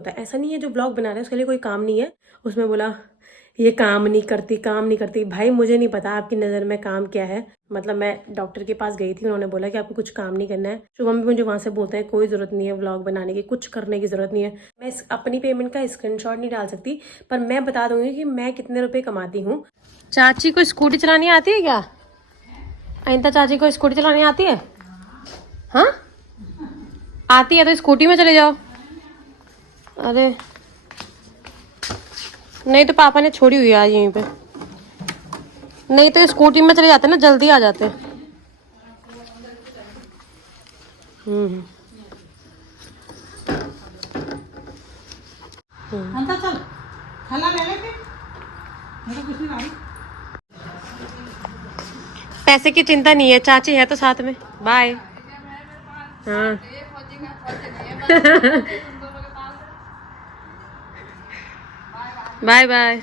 होता है। ऐसा नहीं है जो ब्लॉग बना रहा है उसके लिए कोई काम नहीं है। उसमें बोला ये काम नहीं करती, काम नहीं करती। भाई मुझे नहीं पता आपकी नज़र में काम क्या है। मतलब मैं डॉक्टर के पास गई थी, उन्होंने बोला कि आपको कुछ काम नहीं करना है। शुभम भी मुझे वहाँ से बोलते हैं कोई ज़रूरत नहीं है व्लॉग बनाने की, कुछ करने की ज़रूरत नहीं है। मैं अपनी पेमेंट का स्क्रीनशॉट नहीं डाल सकती, पर मैं बता दूंगी कि मैं कितने रुपए कमाती हूँ। चाची को स्कूटी चलानी आती है क्या? अनिता चाची को स्कूटी चलानी आती है? हाँ आती है तो स्कूटी में चले जाओ। अरे नहीं तो पापा ने छोड़ी हुई है आज यहीं पे, नहीं तो स्कूटी में चले जाते ना, जल्दी आ जाते। चल खाना ले लेके मेरे कुछ नहीं लाई। पैसे की चिंता नहीं है, चाची है तो साथ में। बाय। हाँ बाय बाय।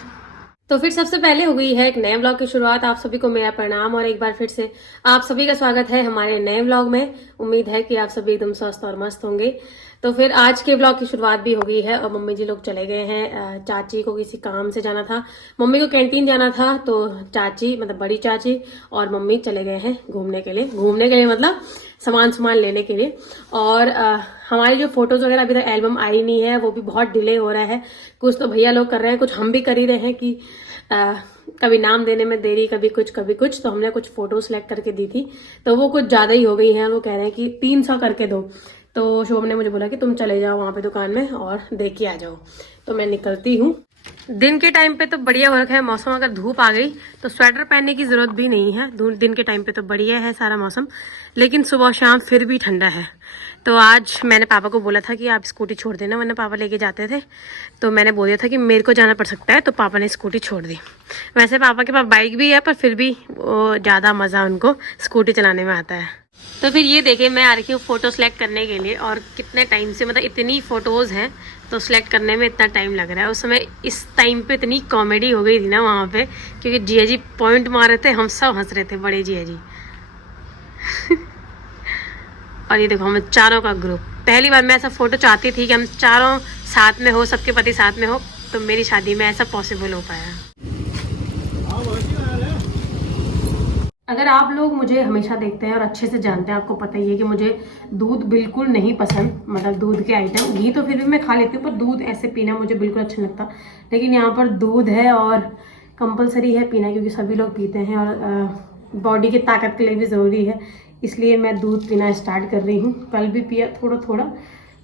तो फिर सबसे पहले हो गई है एक नए व्लॉग की शुरुआत। आप सभी को मेरा प्रणाम और एक बार फिर से आप सभी का स्वागत है हमारे नए व्लॉग में। उम्मीद है कि आप सभी एकदम स्वस्थ और मस्त होंगे। तो फिर आज के व्लॉग की शुरुआत भी हो गई है और मम्मी जी लोग चले गए हैं। चाची को किसी काम से जाना था, मम्मी को कैंटीन जाना था, तो चाची मतलब बड़ी चाची और मम्मी चले गए हैं घूमने के लिए मतलब सामान लेने के लिए। और हमारी जो फोटोज वगैरह अभी तक एल्बम आई नहीं है, वो भी बहुत डिले हो रहा है। कुछ तो भैया लोग कर रहे हैं, कुछ हम भी कर ही रहे हैं कि कभी नाम देने में देरी, कभी कुछ। तो हमने कुछ फोटो सेलेक्ट करके दी थी, तो वो कुछ ज्यादा ही हो गई हैं। वो कह रहे हैं कि 300 करके दो। तो शुभम ने मुझे बोला कि तुम चले जाओ वहां पे दुकान में और देख के आ जाओ। तो मैं निकलती हूँ। दिन के टाइम पे तो बढ़िया हो रखा है मौसम। अगर धूप आ गई तो स्वेटर पहनने की जरूरत भी नहीं है। दिन के टाइम पे तो बढ़िया है सारा मौसम, लेकिन सुबह शाम फिर भी ठंडा है। तो आज मैंने पापा को बोला था कि आप स्कूटी छोड़ देना, वरना पापा लेके जाते थे। तो मैंने बोल दिया था कि मेरे को जाना पड़ सकता है, तो पापा ने स्कूटी छोड़ दी। वैसे पापा के पास बाइक भी है, पर फिर भी ज़्यादा मज़ा उनको स्कूटी चलाने में आता है। तो फिर ये देखिए मैं आ रही हूँ फ़ोटो सेलेक्ट करने के लिए, और कितने टाइम से मतलब इतनी फ़ोटोज़ हैं तो सिलेक्ट करने में इतना टाइम लग रहा है। उस समय इस टाइम पे इतनी कॉमेडी हो गई थी ना वहाँ पे, क्योंकि जिया जी पॉइंट मार रहे थे, हम सब हंस रहे थे, बड़े जिया जी। और ये देखो हम चारों का ग्रुप। पहली बार मैं ऐसा फ़ोटो चाहती थी कि हम चारों साथ में हो, सबके पति साथ में हो, तो मेरी शादी में ऐसा पॉसिबल हो पाया। अगर आप लोग मुझे हमेशा देखते हैं और अच्छे से जानते हैं, आपको पता ही है कि मुझे दूध बिल्कुल नहीं पसंद। मतलब दूध के आइटम, घी तो फिर भी मैं खा लेती हूँ, पर दूध ऐसे पीना मुझे बिल्कुल अच्छा नहीं लगता। लेकिन यहाँ पर दूध है और कंपलसरी है पीना, क्योंकि सभी लोग पीते हैं और बॉडी की ताकत के लिए भी ज़रूरी है। इसलिए मैं दूध पीना स्टार्ट कर रही हूँ। कल भी पिया थोड़ा थोड़ा,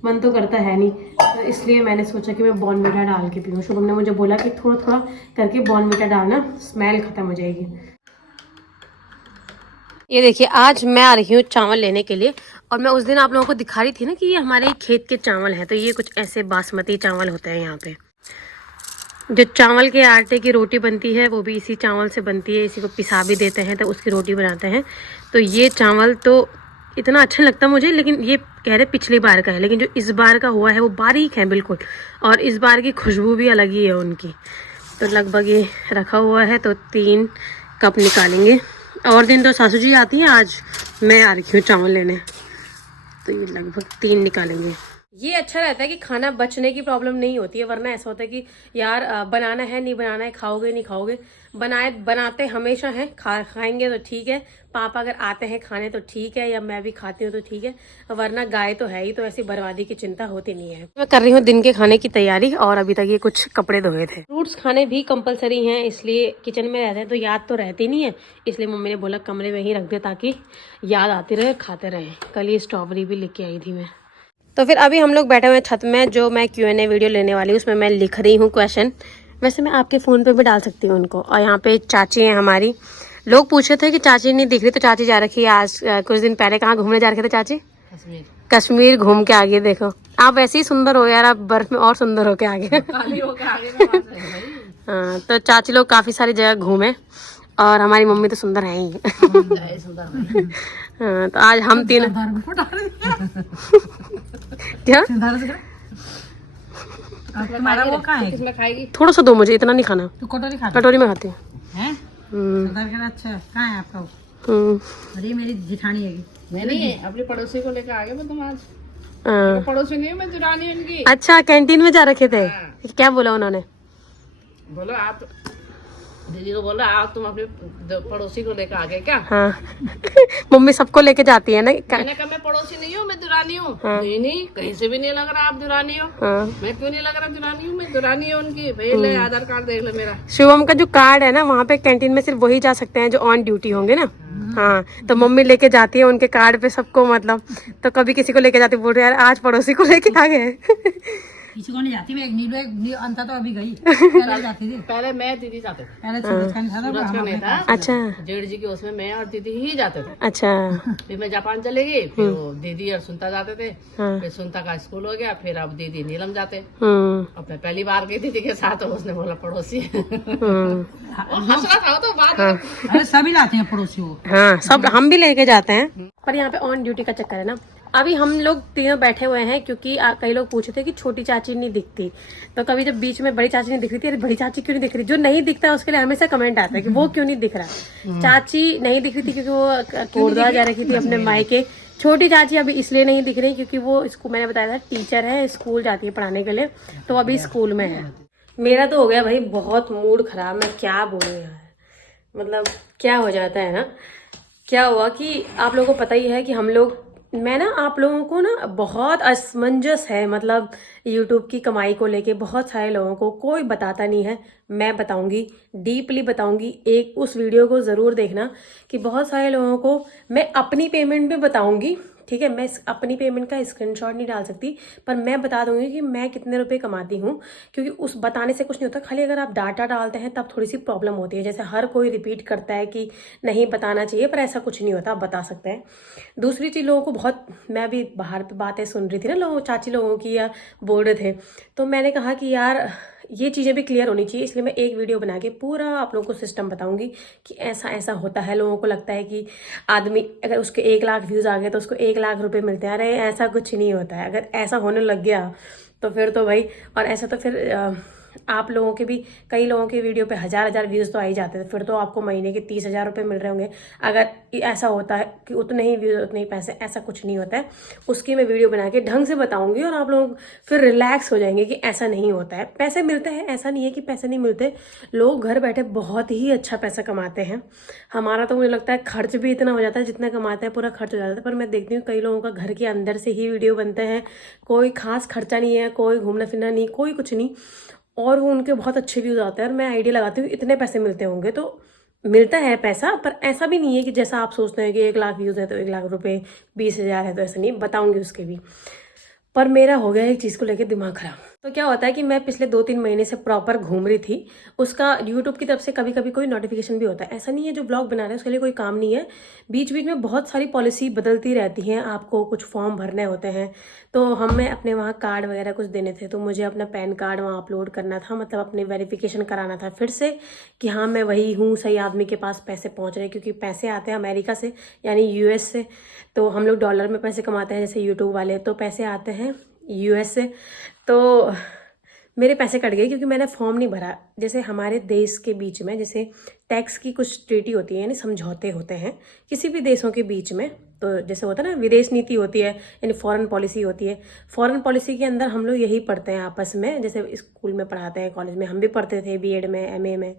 मन तो करता है नहीं, तो इसलिए मैंने सोचा कि मैं बॉर्नविटा डाल के पीऊँ। शुभम ने मुझे बोला कि थोड़ा थोड़ा करके बॉर्नविटा डालना, स्मेल ख़त्म हो जाएगी। ये देखिए आज मैं आ रही हूँ चावल लेने के लिए, और मैं उस दिन आप लोगों को दिखा रही थी ना कि ये हमारे खेत के चावल हैं। तो ये कुछ ऐसे बासमती चावल होते हैं यहाँ पे। जो चावल के आटे की रोटी बनती है वो भी इसी चावल से बनती है। इसी को पिसा भी देते हैं तो उसकी रोटी बनाते हैं। तो ये चावल तो इतना अच्छा लगता मुझे, लेकिन ये कह रहे पिछली बार का है, लेकिन जो इस बार का हुआ है वो बारीक है बिल्कुल, और इस बार की खुशबू भी अलग ही है उनकी। तो लगभग ये रखा हुआ है, तो 3 कप निकालेंगे। और दिन तो सासू जी आती हैं, आज मैं आ रही हूँ चावल लेने, तो ये लगभग 3 निकालेंगे। ये अच्छा रहता है कि खाना बचने की प्रॉब्लम नहीं होती है, वरना ऐसा होता है कि यार बनाना है नहीं बनाना है, खाओगे नहीं खाओगे। बनाते हमेशा हैं, खाएंगे तो ठीक है, पापा अगर आते हैं खाने तो ठीक है, या मैं भी खाती हूँ तो ठीक है, वरना गाय तो है ही, तो ऐसी बर्बादी की चिंता होती नहीं है। मैं कर रही हूँ दिन के खाने की तैयारी, और अभी तक ये कुछ कपड़े धोए थे। फ्रूट्स खाने भी कंपलसरी हैं, इसलिए किचन में रहते हैं तो याद तो रहती नहीं है, इसलिए मम्मी ने बोला कमरे में ही रख दे ताकि याद आती रहे, खाते रहे। कल ये स्ट्रॉबेरी भी लेके आई थी मैं। तो फिर अभी हम लोग बैठे हुए हैं छत में, जो मैं Q&A वीडियो लेने वाली हूँ उसमें मैं लिख रही हूँ क्वेश्चन। वैसे मैं आपके फ़ोन पे भी डाल सकती हूँ उनको। और यहाँ पे चाची हैं हमारी। लोग पूछे थे कि चाची नहीं दिख रही, तो चाची जा रखी है आज कुछ दिन पहले। कहाँ घूमने जा रखे थे चाची? कश्मीर घूम के आ गए। देखो आप वैसे ही सुंदर हो यार, आप बर्फ में और सुंदर होके आ गए। हाँ, तो चाची लोग काफ़ी सारी जगह घूमे, और हमारी मम्मी तो सुंदर है ही। हाँ, तो आज हम 3 क्या वो खाएगी? थोड़ा सा दो मुझे, इतना नहीं खाना। तो कटोरी में खाती हूँ। अच्छा कहाँ है आपका? अरे मेरी जिठानी है। मैं नहीं है, अपनी पड़ोसी को लेकर आ गए मैं तुम आज। हाँ। पड़ोसी नहीं हूँ मैं, दुरानी उनकी। अच्छा, कैंटीन में जा रखे थे? क्या बोला उन्होंने? बोलो आप, दीदी को बोलो आप तुम अपने पड़ोसी को लेकर आ गए क्या? हाँ। मम्मी सबको लेके जाती है ना। मैंने कहा मैं पड़ोसी नहीं हूँ, मैं दुरानी हूँ। हाँ। नहीं नहीं, कहीं से भी नहीं लग रहा आप दुरानी हो। हाँ। मैं क्यों नहीं लग रहा दुरानी हूँ? मैं दुरानी हूँ उनकी। भाई ले आधार कार्ड देख लो मेरा। शिवम का जो कार्ड है ना, वहाँ पे कैंटीन में सिर्फ वही जा सकते हैं जो ऑन ड्यूटी होंगे ना। हाँ, तो मम्मी लेके जाती है उनके कार्ड पे सबको, मतलब तो कभी किसी को लेके जाती, बोल रहे यार आज पड़ोसी को लेके आ गए। किसी को नहीं जाती मैं, नीलू अंता तो अभी गई, पहले जाती थी। पहले मैं दीदी जाते थे, पहले सूरज का नहीं था। अच्छा जेठ जी के उसमें मैं और दीदी ही जाते थे। अच्छा। फिर मैं जापान चले गई, फिर वो दीदी और सुनता जाते थे। हाँ। फिर सुनता का स्कूल हो गया, फिर अब दीदी नीलम जाते। हम्म। अब मैं पहली बार गई दीदी के साथ, तो उसने बोला पड़ोसी। हम्म। वो हंस रहा था, वो तो बात अरे सभी लाते हैं पड़ोसी वो। हाँ, सब हम भी लेके जाते हैं, पर यहाँ पे ऑन ड्यूटी का चक्कर है ना। अभी हम लोग तीनों बैठे हुए हैं क्योंकि कई लोग पूछे थे कि छोटी चाची नहीं दिखती, तो कभी जब बीच में बड़ी चाची नहीं दिख रही थी, अरे बड़ी चाची क्यों नहीं दिख रही? जो नहीं दिखता है उसके लिए हमेशा कमेंट आता है कि वो क्यों नहीं दिख रहा। चाची नहीं दिख रही थी क्योंकि वो कोटद्वार जा रही थी अपने मायके। छोटी चाची अभी इसलिए नहीं दिख रही क्योंकि वो इसको मैंने बताया था टीचर है, स्कूल जाती है पढ़ाने के लिए, तो अभी स्कूल में है। मेरा तो हो गया भाई बहुत मूड खराब, मैं क्या बोलूँ यार, मतलब क्या हो जाता है ना। क्या हुआ कि आप लोगों को पता ही है कि हम लोग, मैं ना आप लोगों को ना बहुत असमंजस है, मतलब यूट्यूब की कमाई को लेके बहुत सारे लोगों को कोई बताता नहीं है। मैं बताऊंगी, डीपली बताऊंगी, एक उस वीडियो को ज़रूर देखना कि बहुत सारे लोगों को मैं अपनी पेमेंट में बताऊंगी, ठीक है। मैं अपनी पेमेंट का स्क्रीनशॉट नहीं डाल सकती, पर मैं बता दूंगी कि मैं कितने रुपए कमाती हूँ, क्योंकि उस बताने से कुछ नहीं होता। खाली अगर आप डाटा डालते हैं तब थोड़ी सी प्रॉब्लम होती है, जैसे हर कोई रिपीट करता है कि नहीं बताना चाहिए, पर ऐसा कुछ नहीं होता, आप बता सकते हैं। दूसरी चीज़, लोगों को बहुत, मैं अभी बाहर पे बातें सुन रही थी ना, लोगों चाची लोगों की या बोल रहे थे, तो मैंने कहा कि यार ये चीज़ें भी क्लियर होनी चाहिए, इसलिए मैं एक वीडियो बना के पूरा आप लोगों को सिस्टम बताऊंगी कि ऐसा ऐसा होता है। लोगों को लगता है कि आदमी अगर उसके 1 लाख व्यूज़ आ गए तो उसको 1 लाख रुपए मिलते हैं, अरे ऐसा कुछ नहीं होता है। अगर ऐसा होने लग गया तो फिर तो भाई, और ऐसा तो फिर आप लोगों के भी, कई लोगों के वीडियो पे 1000 व्यूज़ तो आ ही जाते थे, फिर तो आपको महीने के 30,000 रुपये मिल रहे होंगे। अगर ऐसा होता है कि उतने ही व्यूज़ उतने ही पैसे, ऐसा कुछ नहीं होता है। उसकी मैं वीडियो बना के ढंग से बताऊंगी और आप लोग फिर रिलैक्स हो जाएंगे कि ऐसा नहीं होता है। पैसे मिलते हैं, ऐसा नहीं है कि पैसे नहीं मिलते, लोग घर बैठे बहुत ही अच्छा पैसा कमाते हैं। हमारा तो मुझे लगता है खर्च भी इतना हो जाता है, जितना कमाते हैं पूरा खर्च हो जाता है। पर मैं देखती हूँ कई लोगों का घर के अंदर से ही वीडियो बनते हैं, कोई खास खर्चा नहीं है, कोई घूमना फिरना नहीं, कोई कुछ नहीं, और वो उनके बहुत अच्छे व्यूज़ आते हैं। और मैं आइडिया लगाती हूँ इतने पैसे मिलते होंगे, तो मिलता है पैसा, पर ऐसा भी नहीं है कि जैसा आप सोचते हैं कि 1 लाख व्यूज़ है तो 1 लाख रुपए, 20,000 है तो ऐसा नहीं, बताऊंगी उसके भी। पर मेरा हो गया एक चीज़ को लेकर दिमाग खराब। तो क्या होता है कि मैं पिछले 2-3 महीने से प्रॉपर घूम रही थी, उसका यूट्यूब की तरफ से कभी कभी कोई नोटिफिकेशन भी होता है। ऐसा नहीं है जो ब्लॉग बना रहे हैं उसके लिए कोई काम नहीं है, बीच बीच में बहुत सारी पॉलिसी बदलती रहती हैं, आपको कुछ फॉर्म भरने होते हैं। तो हमें अपने वहाँ कार्ड वगैरह कुछ देने थे, तो मुझे अपना पैन कार्ड वहाँ अपलोड करना था, मतलब अपने वेरिफिकेशन कराना था फिर से कि हाँ मैं वही हूँ, सही आदमी के पास पैसे पहुँच रहे हैं, क्योंकि पैसे आते हैं अमेरिका से, यानी यूएस से। तो हम लोग डॉलर में पैसे कमाते हैं जैसे यूट्यूब वाले, तो पैसे आते हैं यूएस से। तो मेरे पैसे कट गए क्योंकि मैंने फॉर्म नहीं भरा। जैसे हमारे देश के बीच में जैसे टैक्स की कुछ ट्रीटी होती है, यानी समझौते होते हैं किसी भी देशों के बीच में। तो जैसे होता है ना, विदेश नीति होती है, यानी फॉरेन पॉलिसी होती है। फॉरेन पॉलिसी के अंदर हम लोग यही पढ़ते हैं आपस में, जैसे स्कूल में पढ़ाते हैं, कॉलेज में हम भी पढ़ते थे, बीएड में, एमए में,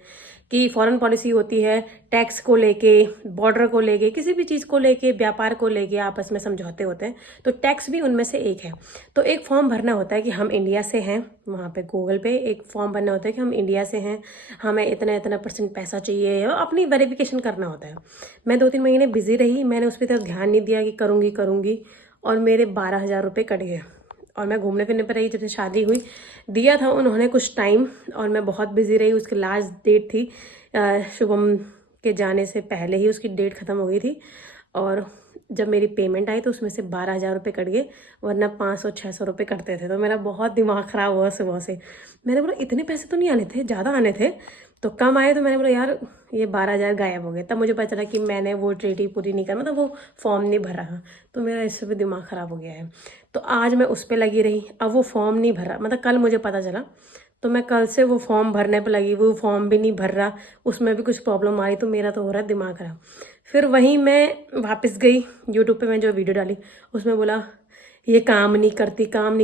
कि फॉरेन पॉलिसी होती है टैक्स को लेके, बॉर्डर को लेके, किसी भी चीज़ को लेके, व्यापार को लेके आपस में समझौते होते हैं। तो टैक्स भी उनमें से एक है। तो एक फॉर्म भरना होता है कि हम इंडिया से हैं, वहाँ पे गूगल पे एक फॉर्म भरना होता है कि हम इंडिया से हैं, हमें इतना इतना % पैसा चाहिए, अपनी वेरिफिकेशन करना होता है। मैं 2-3 महीने बिजी रही, मैंने उस पर तरफ ध्यान नहीं दिया कि करूँगी, और मेरे 12,000 रुपये कट गए। और मैं घूमने फिरने पर रही, जब से शादी हुई दिया था उन्होंने कुछ टाइम, और मैं बहुत बिजी रही। उसकी लास्ट डेट थी, शुभम के जाने से पहले ही उसकी डेट ख़त्म हो गई थी। और जब मेरी पेमेंट आई तो उसमें से 12,000 रुपये कट गए, वरना 500-600 रुपये कटते थे। तो मेरा बहुत दिमाग ख़राब हुआ सुबह से। मैंने बोला इतने पैसे तो नहीं आने थे, ज़्यादा आने थे, तो कम आए। तो मैंने बोला यार ये 12,000 गायब हो गए। तब मुझे पता चला कि मैंने वो ट्रीटी पूरी नहीं कर, मतलब वो फॉर्म नहीं भर रहा। तो मेरा इससे भी दिमाग ख़राब हो गया है। तो आज मैं उस पर लगी रही, अब वो फॉर्म नहीं भर रहा, मतलब कल मुझे पता चला, तो मैं कल से वो फॉर्म भरने पर लगी, वो फॉर्म भी नहीं भर रहा, उसमें भी कुछ प्रॉब्लम आ रही। तो मेरा तो हो रहा है दिमाग खराब। फिर वहीं मैं वापस गई यूट्यूब पे, मैं जो वीडियो डाली उसमें बोला ये काम नहीं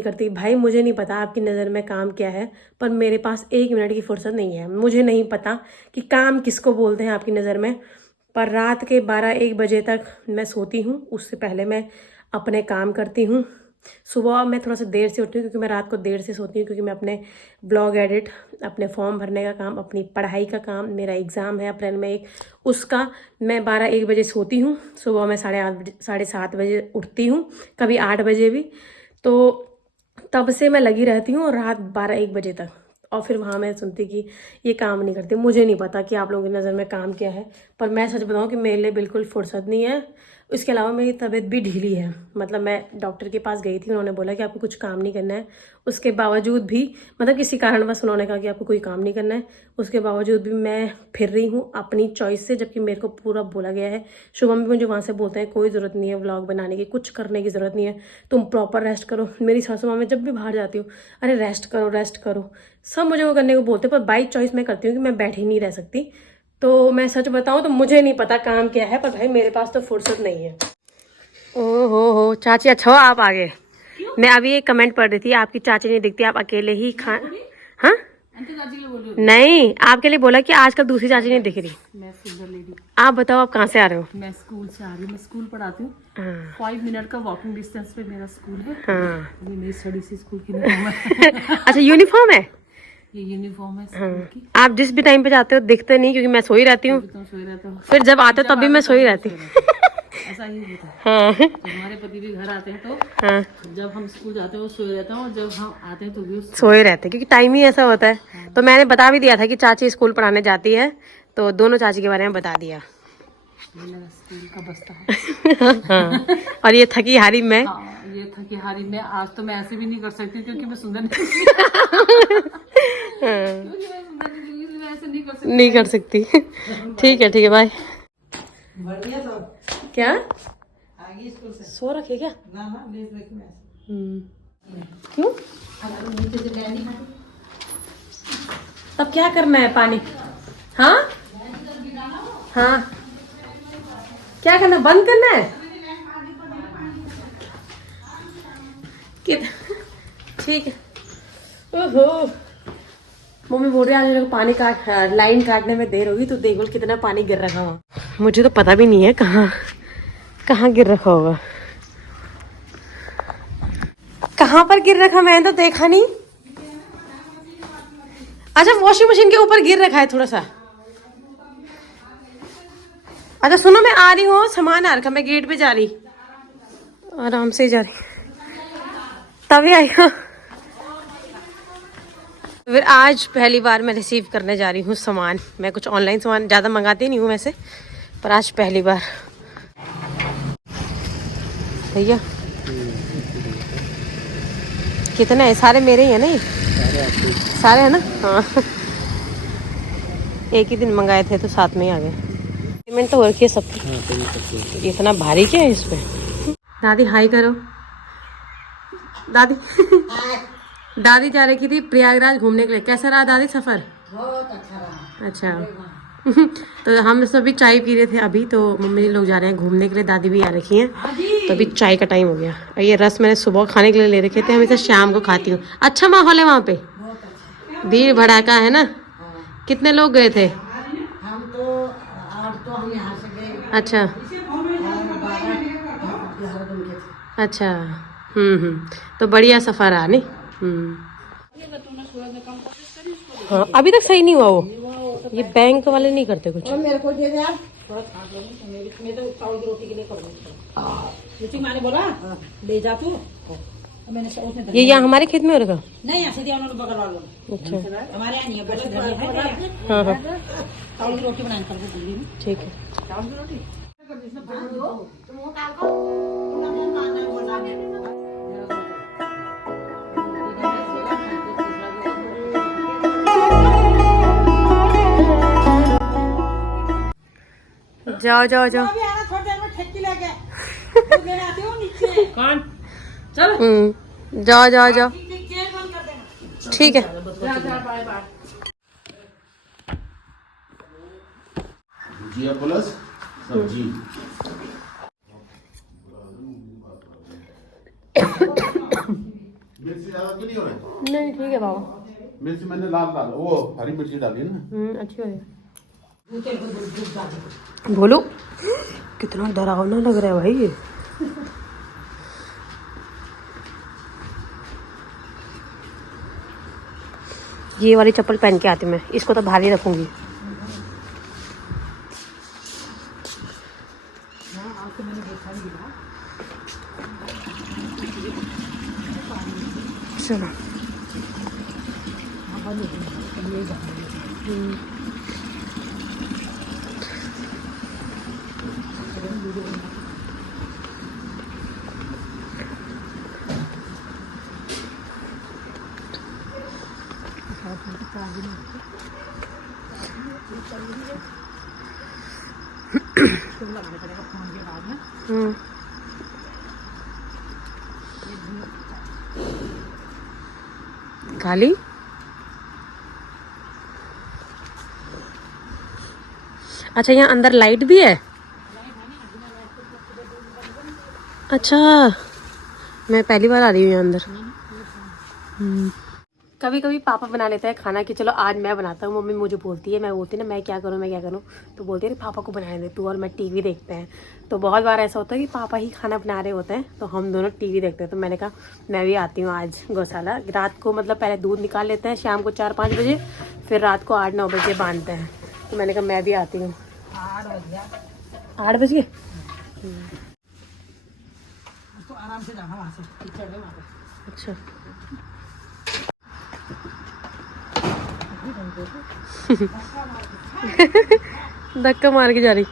करती। भाई मुझे नहीं पता आपकी नज़र में काम क्या है, पर मेरे पास 1 मिनट की फुर्सत नहीं है। मुझे नहीं पता कि काम किसको बोलते हैं आपकी नज़र में, पर रात के 12-1 बजे तक मैं सोती हूँ। उससे पहले मैं अपने काम करती हूँ। सुबह मैं थोड़ा सा देर से उठती हूँ क्योंकि मैं रात को देर से सोती हूँ, क्योंकि मैं अपने ब्लॉग एडिट, अपने फॉर्म भरने का काम, अपनी पढ़ाई का काम, मेरा एग्ज़ाम है अप्रैल में एक, उसका मैं 12-1 बजे सोती हूँ। सुबह मैं 7:30 बजे उठती हूँ, कभी 8 बजे भी। तो तब से मैं लगी रहती हूँ और रात 12-1 बजे तक, और फिर वहाँ मैं सुनती कि ये काम नहीं करती। मुझे नहीं पता कि आप लोगों की नज़र में काम क्या है, पर मैं सच बताऊँ कि मेरे लिए बिल्कुल फुर्सत नहीं है। इसके अलावा मेरी तबीयत भी ढीली है। मतलब मैं डॉक्टर के पास गई थी, उन्होंने बोला कि आपको कुछ काम नहीं करना है। उसके बावजूद भी, मतलब किसी कारणवश उन्होंने कहा कि आपको कोई काम नहीं करना है, उसके बावजूद भी मैं फिर रही हूँ अपनी चॉइस से, जबकि मेरे को पूरा बोला गया है। शुभम भी मुझे वहाँ से बोलते हैं कोई ज़रूरत नहीं है व्लॉग बनाने की, कुछ करने की ज़रूरत नहीं है, तुम प्रॉपर रेस्ट करो। मेरी सासू माँ, मैं जब भी बाहर जाती हूँ, अरे रेस्ट करो, सब मुझे वो करने को बोलते हैं, पर बाई चॉइस मैं करती हूँ कि मैं बैठी नहीं रह सकती। तो मैं सच बताऊँ तो मुझे नहीं पता काम क्या है, पर भाई मेरे पास तो फुर्सत नहीं है। हो चाची, अच्छा हो आप आ गए। मैं अभी एक कमेंट पढ़ रही थी, आपकी चाची नहीं दिखती, आप अकेले ही हाँ नहीं, आपके लिए बोला कि आजकल दूसरी चाची नहीं दिख रही। मैं सुंदर लेडी। आप बताओ आप कहाँ से आ रहे हो? मैं स्कूल से आ रही हूँ, मैं स्कूल पढ़ाती हूँ। हाँ 5 मिनट का वॉकिंग डिस्टेंस पे मेरा स्कूल है। हाँ ये मेरी स्टडी सी स्कूल की यूनिफॉर्म है। अच्छा यूनिफॉर्म है। ये यूनिफॉर्म है स्कूल की। आप जिस भी टाइम पे जाते हो दिखते नहीं, क्योंकि मैं सोई रहती हूँ, तुम सोए रहते हो, फिर जब आते हो तब भी मैं सोई रहती हूँ। ऐसा ही होता है। हाँ हमारे पति भी घर आते हैं तो हाँ जब हम स्कूल जाते हैं वो सोए रहते हैं, और जब हम आते हैं तो भी सोए रहते हैं, क्योंकि टाइम ही ऐसा होता है। तो मैंने बता भी दिया था कि चाची स्कूल पढ़ाने जाती है, तो दोनों चाची के बारे में बता दिया। मेरा स्कूल का बस्ता है। हाँ और ये थकी हारी मैं। हाँ, ये थकी हारी मैं आज तो मैं ऐसे भी नहीं कर सकती क्योंकि मैं सुंदर नहीं क्योंकि मैं सुंदर नहीं हूँ, इसलिए मैं ऐसे नहीं कर सकती। ठीक है बाय। क्या सो रखे क्या? क्यों? तब क्या करना है पानी? हाँ क्या करना, बंद करना है? ठीक है। ओहो मम्मी बोल रही है आज पानी लाइन काटने में देर होगी, तो देखो कितना पानी गिर रखा हो। मुझे तो पता भी नहीं है कहाँ गिर रखा होगा, कहाँ पर गिर रखा, मैंने तो देखा नहीं। अच्छा वॉशिंग मशीन के ऊपर गिर रखा है थोड़ा सा। अच्छा सुनो, मैं आ रही हूँ, सामान आ रखा, मैं गेट पे जा रही, आराम से जा रही, तभी आई हूँ। फिर आज पहली बार मैं रिसीव करने जा रही हूँ सामान। मैं कुछ ऑनलाइन सामान ज़्यादा मंगाती नहीं हूँ वैसे, पर आज पहली बार। भैया कितने है? सारे मेरे ही है ना ये? सारे है ना? हाँ एक ही दिन मंगाए थे तो साथ में ही आ गए। पेमेंट तो हो रखी है सब। इतना भारी क्या है इस पे? दादी हाई करो। दादी दादी जा रही थी प्रयागराज घूमने के लिए, कैसा रहा दादी सफर? बहुत अच्छा रहा। अच्छा तो हम सभी चाय पी रहे थे अभी, तो मम्मी लोग जा रहे हैं घूमने के लिए, दादी भी आ रखी हैं, तो अभी चाय का टाइम हो गया। और ये रस मैंने सुबह खाने के लिए ले रखे थे, हमेशा शाम को खाती हूँ। अच्छा माहौल है वहाँ पे, भीड़ भड़ाका है ना? कितने लोग गए थे? हम तो 8 तो हम यहाँ से गए। अच्छा अच्छा तो बढ़िया सफर रहा नहीं? हाँ अभी तक सही नहीं हुआ वो, ये बैंक वाले नहीं करते कुछ। मेरे को दे दे यार, थोड़ा खा लो। मैं तो चावल की रोटी के लिए करूँगी। माँ ने बोला ले जा तू, मैंने उसने ये यहाँ हमारे खेत में हो रखा? नहीं ऐसे दिया उन्होंने, बगल वालों ने। अच्छा हमारे यहाँ नहीं है, बगल घर में है। हाँ चावल की रोटी बनाने कर दूँगी। ठीक है। चावल की रोटी जाओ जाओ जाओ। अभी आना थोड़ी देर में ठेकी लेके देने आती हूँ नीचे। कौन? चल जाओ जाओ जाओ, जेल बंद कर देना। ठीक है। Bye bye. भुजिया प्लस सब्जी। मिर्ची ज्यादा तो नहीं हो रहा है? नहीं ठीक है बाबा। मिर्ची मैंने लाल डाल, वो हरी मिर्ची डाली है ना। अच्छी हो गई। दूध तेल को दूध डाल दो। बोलो कितना डरावना लग रहा है भाई ये। ये वाली चप्पल पहन के आती मैं, इसको तो भारी रखूंगी। हाँ आज तो मैंने देखा नहीं गिरा। चलो हाँ बंद हो गई, ये जाओ। लगाना पड़ेगा फोन के बाद में। खाली अच्छा यहाँ अंदर लाइट भी है। अच्छा मैं पहली बार आ रही हूँ यहाँ अंदर। कभी कभी पापा बना लेता है खाना कि चलो आज मैं बनाता हूँ। मम्मी मुझे बोलती है, मैं बोलती है ना मैं क्या करूँ, तो बोलती है पापा को बनाने दे तू और मैं टीवी देखते हैं। तो बहुत बार ऐसा होता है कि पापा ही खाना बना रहे होते हैं तो हम दोनों टीवी देखते हैं। तो मैंने कहा मैं भी आती हूँ आज गौशाला। रात को मतलब पहले दूध निकाल लेते हैं शाम को 4-5 बजे, फिर रात को 8-9 बजे बांधते हैं। तो मैंने कहा मैं भी आती हूँ। 8 बज गए। तो आराम से जाना वहाँ से, कीचड़ है वहाँ पे। अच्छा धक्का मार के जा रही।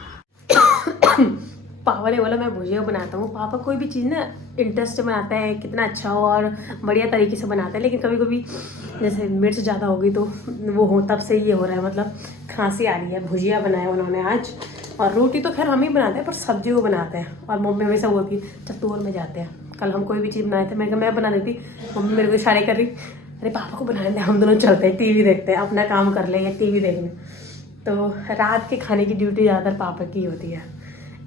पापा ने बोला मैं भुजिया बनाता हूँ। पापा कोई भी चीज़ ना इंटरेस्ट से बनाता है, कितना अच्छा हो और बढ़िया तरीके से बनाता है। लेकिन कभी कभी जैसे मिर्च ज़्यादा होगी तो वो हो, तब से ये हो रहा है, मतलब खांसी आ रही है। भुजिया बनाया उन्होंने आज, और रोटी तो खैर हम ही बनाते हैं पर सब्जी वो बनाते हैं। और मम्मी हमेशा बोलती है चल तू और मैं जाते हैं। कल हम कोई भी चीज़ बनाए थे, मैं बना देती, मम्मी मेरे को इशारे कर रही अरे पापा को बनाने दे, हम दोनों चलते हैं टीवी देखते हैं, अपना काम कर लेंगे टीवी देखने। तो रात के खाने की ड्यूटी ज़्यादातर पापा की होती है।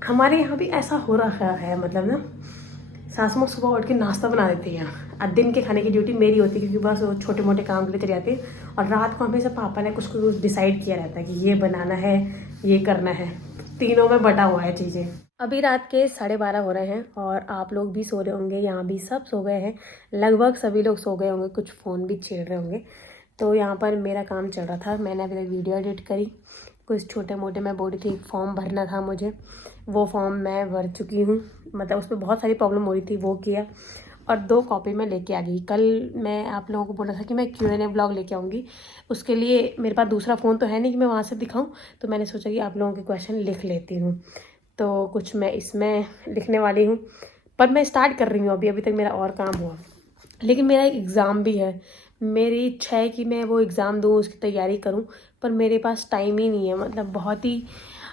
हमारे यहाँ भी ऐसा हो रहा है, मतलब ना सासू माँ सुबह उठ के नाश्ता बना देती हैं और दिन के खाने की ड्यूटी मेरी होती है, क्योंकि बस वो छोटे मोटे काम के लिए चली जाती है। और रात को हमेशा पापा ने कुछ डिसाइड किया रहता है कि ये बनाना है, ये करना है। तीनों में बटा हुआ है चीज़ें। अभी रात के 12:30 हो रहे हैं और आप लोग भी सो रहे होंगे, यहाँ भी सब सो गए हैं, लगभग सभी लोग सो गए होंगे, कुछ फ़ोन भी छेड़ रहे होंगे। तो यहाँ पर मेरा काम चल रहा था, मैंने अभी तक वीडियो एडिट करी, कुछ छोटे मोटे मैं बोली थी, फॉर्म भरना था मुझे, वो फॉर्म मैं भर चुकी हूँ। मतलब उस पर बहुत सारी प्रॉब्लम हो रही थी, वो किया। और 2 कॉपी मैं लेके आ गई। कल मैं आप लोगों को बोला था कि मैं Q&A ब्लॉग लेके आऊँगी, उसके लिए मेरे पास दूसरा फ़ोन तो है नहीं कि मैं वहाँ से दिखाऊँ। तो मैंने सोचा कि आप लोगों के क्वेश्चन लिख लेती हूँ, तो कुछ मैं इसमें लिखने वाली हूँ। पर मैं स्टार्ट कर रही हूँ, अभी तक मेरा और काम हुआ। लेकिन मेरा एक एग्ज़ाम भी है, मेरी इच्छा है कि मैं वो एग्ज़ाम दूँ, उसकी तैयारी करूँ, पर मेरे पास टाइम ही नहीं है। मतलब बहुत ही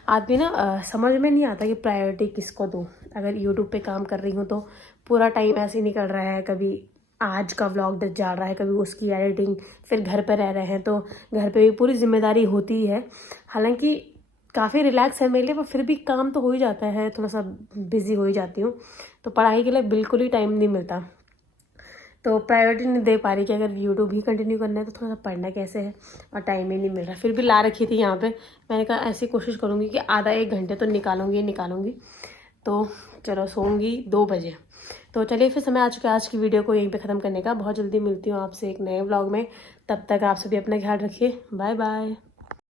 आदमी ना समझ में नहीं आता कि प्रायोरिटी किसको दूँ। अगर यूट्यूब पे काम कर रही हूँ तो पूरा टाइम ऐसे ही निकल रहा है, कभी आज का व्लॉग जा रहा है, कभी उसकी एडिटिंग, फिर घर पे रह रहे हैं तो घर पे भी पूरी जिम्मेदारी होती ही है। हालांकि काफ़ी रिलैक्स है मेरे लिए, पर फिर भी काम तो हो ही जाता है, थोड़ा सा बिज़ी हो ही जाती हूँ। तो पढ़ाई के लिए बिल्कुल ही टाइम नहीं मिलता, तो प्रायोरिटी नहीं दे पा रही कि अगर यूट्यूब ही कंटिन्यू करना है तो थोड़ा सा पढ़ना कैसे है, और टाइम ही नहीं मिल रहा। फिर भी ला रखी थी यहाँ पे, मैंने कहा ऐसी कोशिश करूँगी कि आधा 1 घंटे तो निकालूंगी। तो चलो सोऊंगी 2 बजे। तो चलिए फिर समय आ चुका है आज की वीडियो को यहीं पे ख़त्म करने का। बहुत जल्दी मिलती हूँ आपसे एक नए व्लॉग में, तब तक आप सभी अपना ख्याल रखिए। Bye bye.